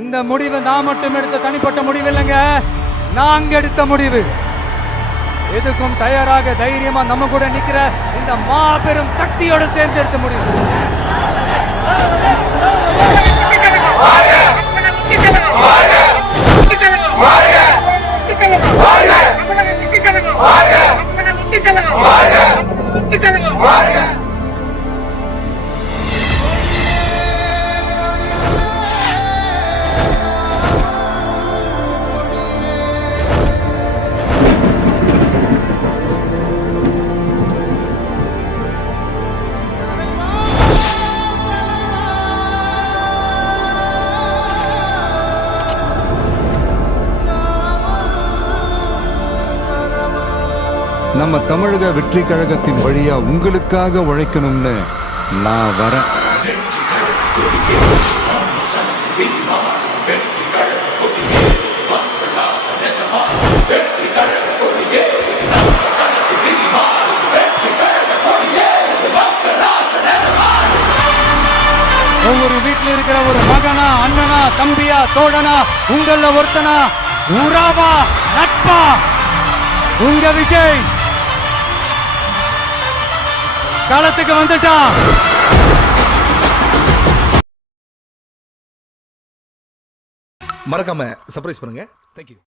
இந்த முடிவு நான் மட்டும் எடுத்த தனிப்பட்ட முடிவு இல்லைங்க, நாங்க எடுத்த முடிவு. எதுக்கும் தயாராக தைரியமா நம்ம கூட நிக்கிற இந்த மாபெரும் சக்தியோட சேர்ந்து எடுத்த முடிவு. நம்ம தமிழக வெற்றி கழகத்தின் வழியா உங்களுக்காக உழைக்கணும்னு நான் வரேன். ஒவ்வொரு வீட்டில் இருக்கிற ஒரு மகனா, அண்ணனா, தம்பியா, தோழனா, உங்கள ஒருத்தனா, உறவா, நட்பா, உங்க விஜய் களத்துக்கு வந்துட்டான். மறக்காம சர்ப்ரைஸ் பண்ணுங்க. தேங்க்யூ.